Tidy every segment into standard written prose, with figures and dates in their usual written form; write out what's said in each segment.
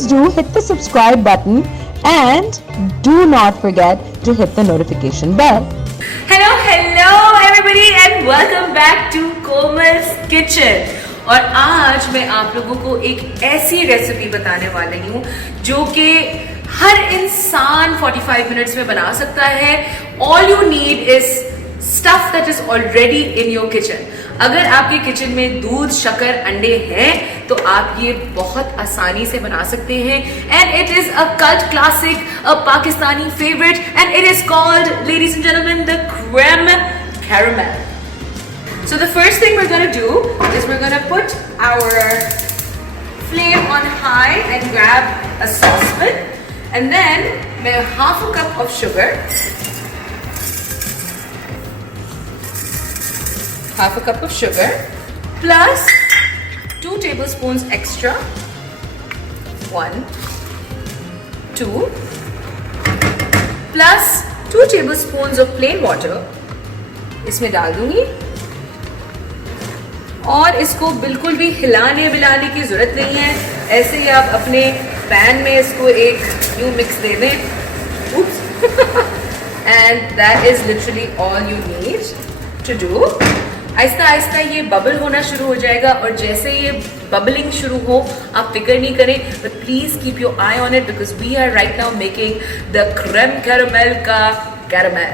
please do hit the subscribe button and do not forget to hit the notification bell. Hello everybody and welcome back to Komal's Kitchen. और आज मैं आप लोगों को एक ऐसी रेसिपी बताने वाली हूँ जो कि हर इंसान 45 मिनट्स में बना सकता है. All you need is stuff that is already in your kitchen. अगर आपके किचन में दूध, शक्कर, अंडे हैं तो आप ये बहुत आसानी से बना सकते हैं. And it is a cult classic, a Pakistani favorite, and it is called, ladies and gentlemen, the creme caramel. So the first thing we're going to do is we're going to put our flame on high and grab a saucepan, and then half a cup of sugar, plus 2 tablespoons extra, 1, 2, plus 2 tablespoons of plain water इसमें डाल दूंगी. और इसको बिल्कुल भी हिलाने विलाने की जरूरत नहीं है, ऐसे ही आप अपने पैन में इसको एक यूं मिक्स दे दें. And that is literally all you need to do. आहिस्ता आहिस्ता ये बबल होना शुरू हो जाएगा, और जैसे ये बबलिंग शुरू हो आप फिक्र नहीं करें, but please keep your eye on it because we are right now making the crème caramel का कैरामेल.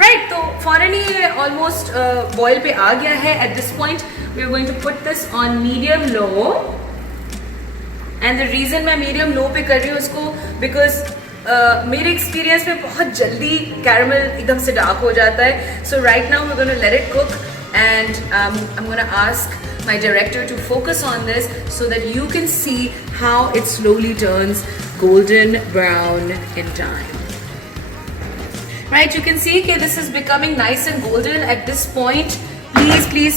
राइट, तो फौरन ही ऑलमोस्ट बॉयल पे आ गया है. At this point we are going to put this on medium low, and the reason मैं medium low पे कर रही हूँ उसको बिकॉज मेरे एक्सपीरियंस में बहुत जल्दी कैरामल एकदम से डार्क हो जाता है. So right now we are gonna let it cook, and I am gonna ask my director to focus on this so that you can see how it slowly turns golden brown in time. Right, you can see okay, this is becoming nice and golden at this point.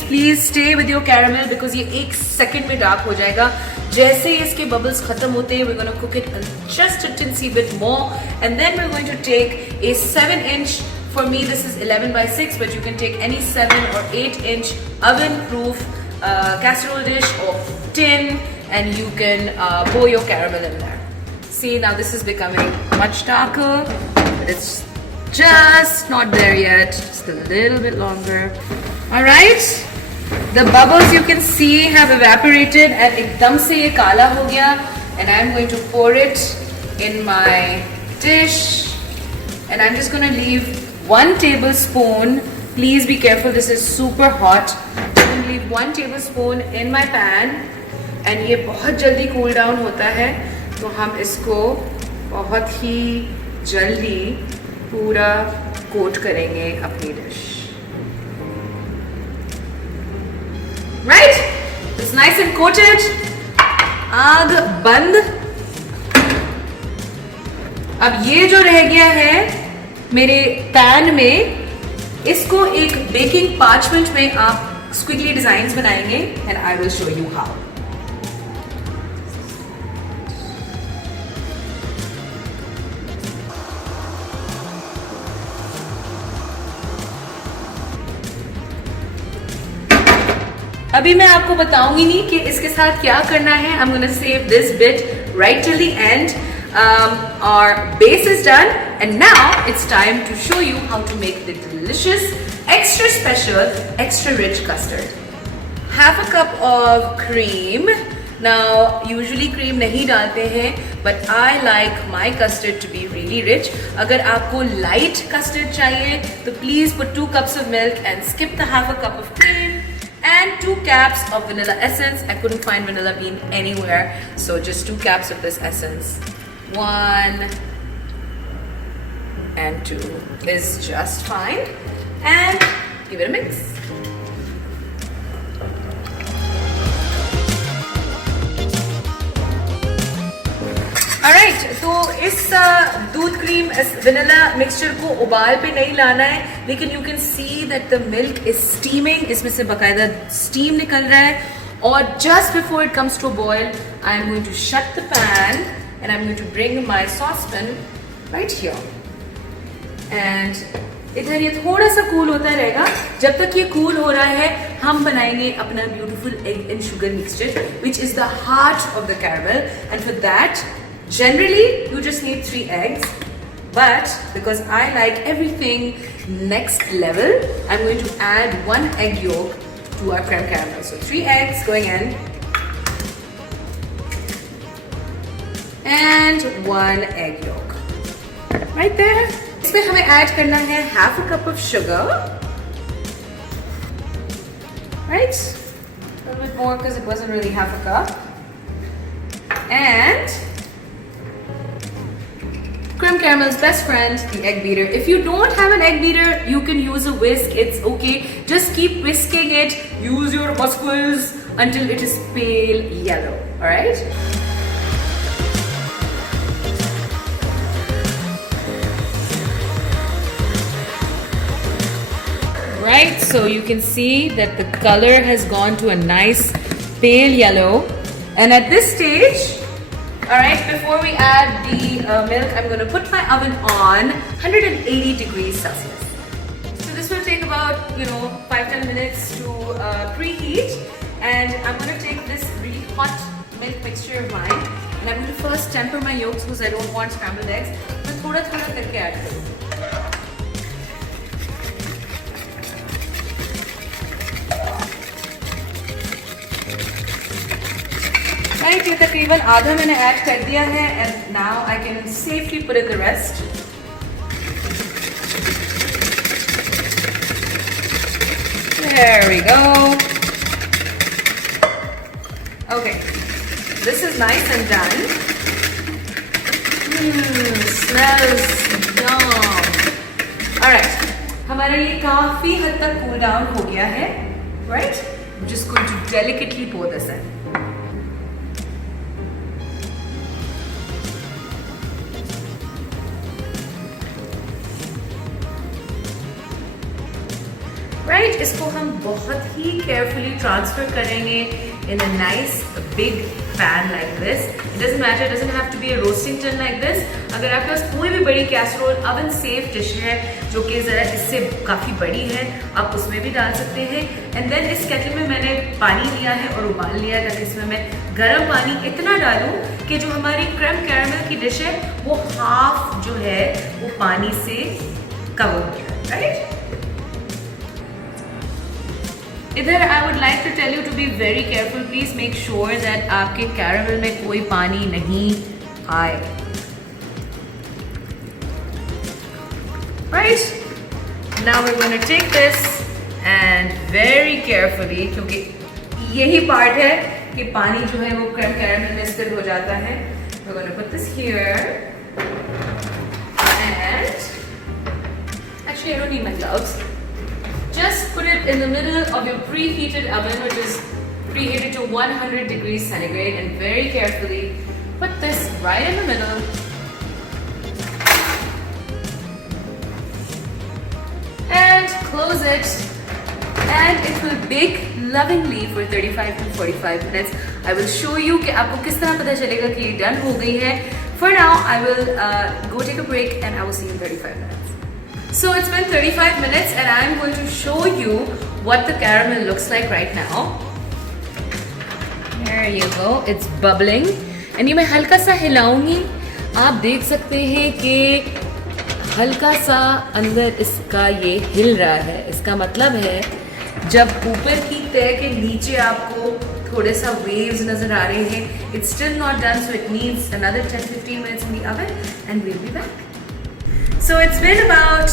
Please stay with your caramel because ये 1 second में dark हो जाएगा. जैसे ही इसके bubbles खत्म होते हैं, we're going to cook it just a teensy bit more, and then we're going to take a 7-inch. For me, this is 11/6, but you can take any 7 or 8-inch oven-proof casserole dish or tin, and you can pour your caramel in there. See, now this is becoming much darker, but it's just not there yet, just a little bit longer. All right, the bubbles you can see have evaporated and ekdam se ye kala ho gaya, and I'm going to pour it in my dish, and I'm just going to leave 1 tablespoon. Please be careful, this is super hot. I'm going to leave 1 tablespoon in my pan, and ये बहुत जल्दी cool down होता है, तो हम इसको बहुत ही जल्दी पूरा कोट करेंगे अपनी dish. Right, it's nice and coated. आग बंद. अब ये जो रह गया है मेरे पैन में, इसको एक बेकिंग पार्चमेंट में आप स्क्विगली डिजाइन्स बनाएंगे, and I will show you how. अभी मैं आपको बताऊंगी नहीं कि इसके साथ क्या करना है. I'm gonna save this bit right till the end. Our base is done, and now it's time to show you how to make the delicious, extra special, extra rich custard. Half a cup of cream. Now, usually cream नहीं डालते हैं, but I like my custard to be really rich. अगर आपको light custard चाहिए, तो please put 2 cups of milk and skip the half a cup of cream. And 2 caps of vanilla essence. I couldn't find vanilla bean anywhere, so just 2 caps of this essence. 1 and 2 is just fine. And give it a mix. Alright, तो इस दूध cream vanilla mixture को उबाल पे नहीं लाना है, लेकिन you can see that the milk is steaming. इसमें से बाकायदा स्टीम निकल रहा है, और just before it comes to boil I am going to shut the pan and I am going to bring my saucepan right here, and इधर ये थोड़ा सा कूल होता रहेगा. जब तक ये कूल हो रहा है हम बनाएंगे अपना beautiful egg and sugar mixture which is the heart of the caramel. And for that generally you just need 3 eggs, but because I like everything next level, I'm going to add 1 egg yolk to our creme caramel. So 3 eggs going in and 1 egg yolk right there. इसमें हमें add करना है half a cup of sugar, right? A little bit more because it wasn't really half a cup. And creme caramel's best friend, the egg beater. If you don't have an egg beater, you can use a whisk. It's okay. Just keep whisking it. Use your muscles until it is pale yellow. All right? Right, so you can see that the color has gone to a nice pale yellow. And at this stage, alright, before we add the milk, I'm going to put my oven on 180 degrees Celsius. So this will take about, 5-10 minutes to preheat. And I'm going to take this really hot milk mixture of mine. And I'm going to first temper my yolks because I don't want scrambled eggs. मैं थोड़ा थोड़ा करके add करूँगी. Right, ये तकरीबन आधा मैंने add कर दिया है and now I can safely put in the rest. There we go. Okay, this is nice and done. Smells yum. Alright, हमारा ये काफी हद तक cool down हो गया है, right? I'm just going to delicately pour this in. Right, इसको हम बहुत ही carefully transfer करेंगे in a nice big pan like this. It doesn't matter, it doesn't have to be a roasting tin like this. अगर आपके पास कोई भी बड़ी casserole oven safe dish है जो कि ज़रा इससे काफ़ी बड़ी है, आप उसमें भी डाल सकते हैं. And then इस केटल में मैंने पानी लिया है और उबाल लिया है ताकि इसमें मैं गर्म पानी इतना डालूं कि जो हमारी creme caramel की डिश है वो हाफ जो है वो पानी से कवर हो जाए, right? इधर I would like to tell you to be very careful. Please make sure that आपके कैरामल में कोई पानी नहीं आए. Right? Now we're going to take this and very carefully, क्योंकि यही पार्ट है कि पानी जो है वो creme caramel में स्थिर हो जाता है. We're going to put this here and actually I don't need my gloves. Just put it in the middle of your preheated oven, which is preheated to 100 degrees centigrade, and very carefully put this right in the middle. And close it, and it will bake lovingly for 35 to 45 minutes. I will show you कि आपको किस तरह पता चलेगा कि ये done हो गई है. For now, I will go take a break, and I will see you in 35 minutes. So it's been 35 minutes and I'm going to show you what the caramel looks like right now. There you go, it's bubbling. And ये मैं हल्का सा हिलाऊंगी. आप देख सकते हैं कि हल्का सा अंदर इसका ये हिल रहा है. इसका मतलब है जब ऊपर की तह के नीचे आपको थोड़े सा waves नजर आ रहे हैं, it's still not done, so it needs another 10-15 minutes in the oven and we'll be back. So it's been about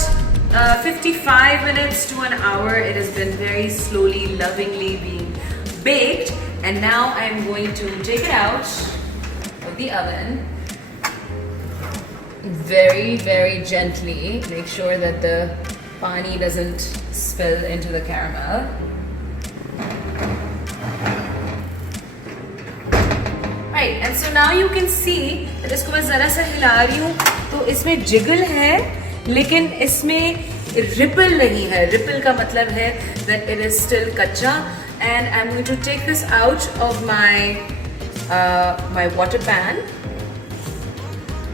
55 minutes to an hour. It has been very slowly, lovingly being baked. And now I'm going to take it out of the oven. Very, very gently. Make sure that the pani doesn't spill into the caramel. Right, and so now you can see that इसको मैं ज़रा सा हिला रही हूँ तो इसमें jiggle है लेकिन इसमें रिपल नहीं है. रिपल का मतलब है that it is still कच्चा. And I'm going to take this out of my water pan.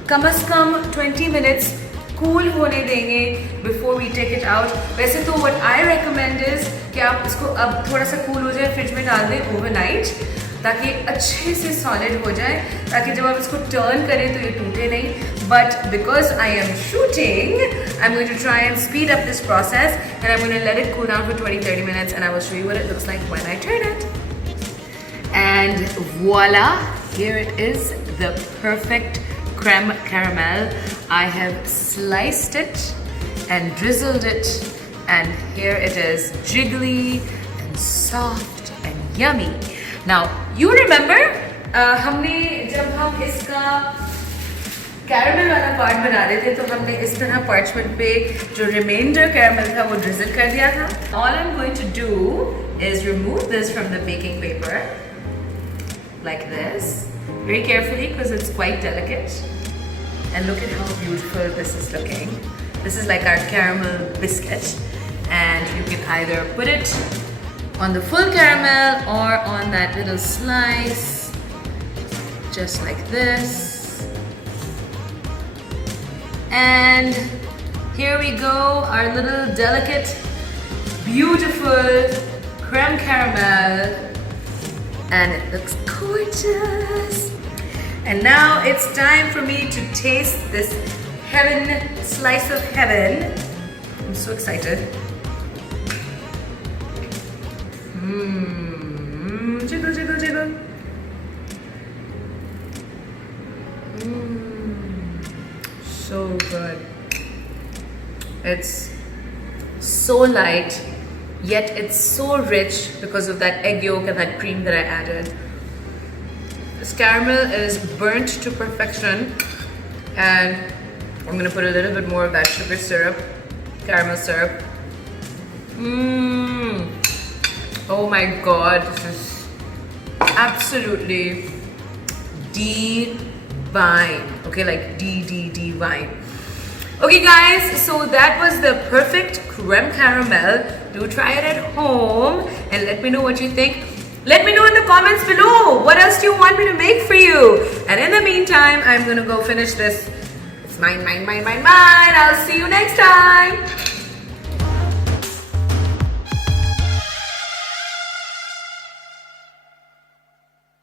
कम से कम 20 minutes कूल होने देंगे before we take it out. वैसे तो व्हाट आई रेकमेंड इज कि आप इसको अब थोड़ा सा कूल हो जाए फ्रिज में डाल दें ओवरनाइट, ताकि अच्छे से सॉलिड हो जाए, ताकि जब आप इसको टर्न करें तो ये टूटे नहीं। But because I am shooting, I am going to try and speed up this process and I am going to let it cool down for 20-30 minutes and I will show you what it looks like when I turn it. And voila, here it is, the perfect creme caramel. I have sliced it and drizzled it, and here it is, jiggly and soft and yummy. Now you remember हमने जब हम इसका caramel वाला part बना रहे थे तो हमने इस तरह पार्चमेंट पे जो रिमाइंडर कैरमल था वो ड्रिजल कर दिया था। All I'm going to do is remove this from the baking paper like this, very carefully because it's quite delicate. And look at how beautiful this is looking. This is like our caramel biscuit, and you can either put it on the full caramel or on that little slice, just like this. And here we go, our little delicate, beautiful creme caramel. And it looks gorgeous. And now it's time for me to taste this heaven, slice of heaven. I'm so excited. Jiggle, jiggle, jiggle. So good. It's so light, yet it's so rich because of that egg yolk and that cream that I added. This caramel is burnt to perfection, and I'm gonna put a little bit more of that sugar syrup, caramel syrup. Oh my god, this is absolutely divine. Okay, like divine. Okay guys, so that was the perfect creme caramel. Do try it at home and let me know what you think. Let me know in the comments below what else do you want me to make for you. And in the meantime, I'm gonna go finish this. It's mine. I'll see you next time.